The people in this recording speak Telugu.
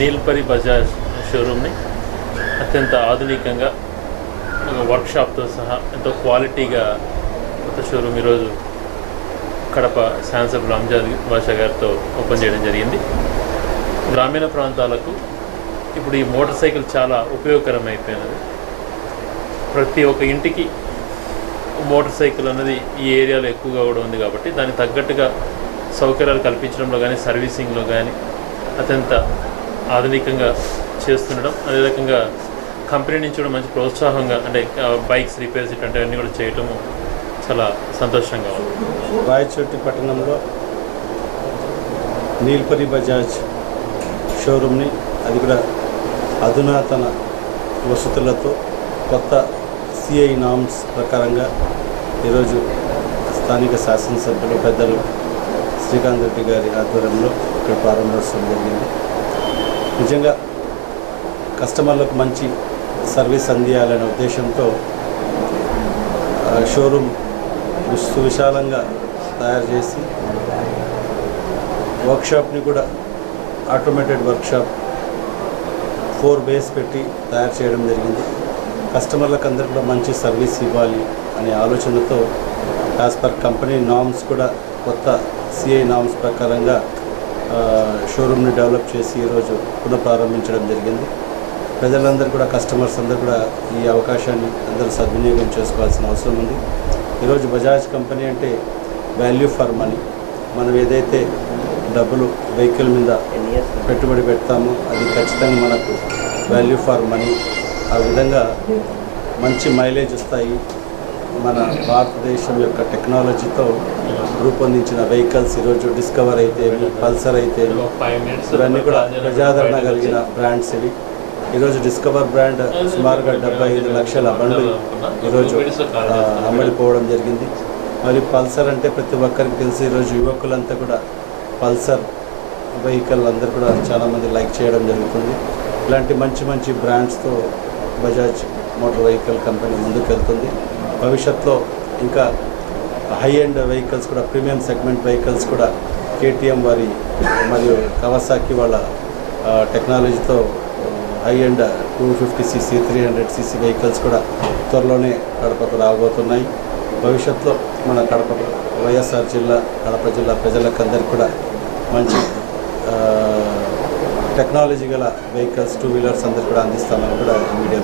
నీల్పరి బజాజ్ షోరూమ్ని అత్యంత ఆధునికంగా వర్క్షాప్తో సహా ఎంతో క్వాలిటీగా కొత్త షోరూమ్ ఈరోజు కడప శాసనసభ్యులు అంజాద్ బాషా గారితో ఓపెన్ చేయడం జరిగింది. గ్రామీణ ప్రాంతాలకు ఇప్పుడు ఈ మోటార్ సైకిల్ చాలా ఉపయోగకరమైపోయినది. ప్రతి ఒక్క ఇంటికి మోటార్ సైకిల్ అన్నది ఈ ఏరియాలో ఎక్కువగా కూడా ఉంది కాబట్టి దానికి తగ్గట్టుగా సౌకర్యాలు కల్పించడంలో కానీ సర్వీసింగ్లో కానీ అత్యంత ఆధునికంగా చేస్తుండడం, అదే రకంగా కంపెనీ నుంచి కూడా మంచి ప్రోత్సాహంగా అంటే బైక్స్ రిపేర్స్ ఇట్లాంటివన్నీ కూడా చేయటము చాలా సంతోషంగా ఉంది. రాయచోటి పట్టణంలో నీల్పరి బజాజ్ షోరూమ్ని అది కూడా అధునాతన వసతులతో కొత్త సిఐ నామ్స్ ప్రకారంగా ఈరోజు స్థానిక శాసనసభ్యులు పెద్దలు శ్రీకాంత్ రెడ్డి గారి ఆధ్వర్యంలో ఇక్కడ ప్రారంభోత్సవం జరిగింది. నిజంగా కస్టమర్లకు మంచి సర్వీస్ అందియాలనే ఉద్దేశంతో షోరూమ్ సువిశాలంగా తయారు చేసి వర్క్షాప్ని కూడా ఆటోమేటెడ్ వర్క్షాప్ 4 బేస్ పెట్టి తయారు చేయడం జరిగింది. కస్టమర్లకు అందరూ కూడా మంచి సర్వీస్ ఇవ్వాలి అనే ఆలోచనతో యాజ్ పర్ కంపెనీ నామ్స్ కూడా కొత్త సిఐ నామ్స్ ప్రకారంగా షోరూమ్ని డెవలప్ చేసి ఈరోజు పునఃప్రారంభించడం జరిగింది. ప్రజలందరూ కూడా కస్టమర్స్ అందరూ కూడా ఈ అవకాశాన్ని అందరూ సద్వినియోగం చేసుకోవాల్సిన అవసరం ఉంది. ఈరోజు బజాజ్ కంపెనీ అంటే వాల్యూ ఫర్ మనీ. మనం ఏదైతే డబ్బులు వెహికల్ మీద పెట్టుబడి పెడతామో అది ఖచ్చితంగా మనకు వాల్యూ ఫర్ మనీ. ఆ విధంగా మంచి మైలేజ్ వస్తాయి. మన భారతదేశం యొక్క టెక్నాలజీతో రూపొందించిన వెహికల్స్ ఈరోజు డిస్కవర్ అయితే, పల్సర్ అయితే, ఇవన్నీ కూడా ప్రజాదరణ కలిగిన బ్రాండ్స్ ఇవి. ఈరోజు డిస్కవర్ బ్రాండ్ సుమారుగా 75 లక్షల బండ్లు ఈరోజు అమ్మడిపోవడం జరిగింది. మరి పల్సర్ అంటే ప్రతి ఒక్కరికి తెలిసి ఈరోజు యువకులంతా కూడా పల్సర్ వెహికల్ అందరూ కూడా చాలామంది లైక్ చేయడం జరుగుతుంది. ఇలాంటి మంచి మంచి బ్రాండ్స్తో బజాజ్ మోటార్ వెహికల్ కంపెనీ ముందుకు వెళ్తుంది. భవిష్యత్తులో ఇంకా హై ఎండ్ వెహికల్స్ కూడా, ప్రీమియం సెగ్మెంట్ వెహికల్స్ కూడా కేటీఎం వారి మరియు కవాసాకి వాళ్ళ టెక్నాలజీతో high end 250cc 300cc vehicles కూడా త్వరలోనే కడపకు రాబోతున్నాయి. భవిష్యత్తులో మన కడప వైఎస్ఆర్ జిల్లా, కడప జిల్లా ప్రజలకందరికీ కూడా మంచి టెక్నాలజీ గల వెహికల్స్, 2 వీలర్స్ అందరికీ కూడా అందిస్తామని కూడా మీడియా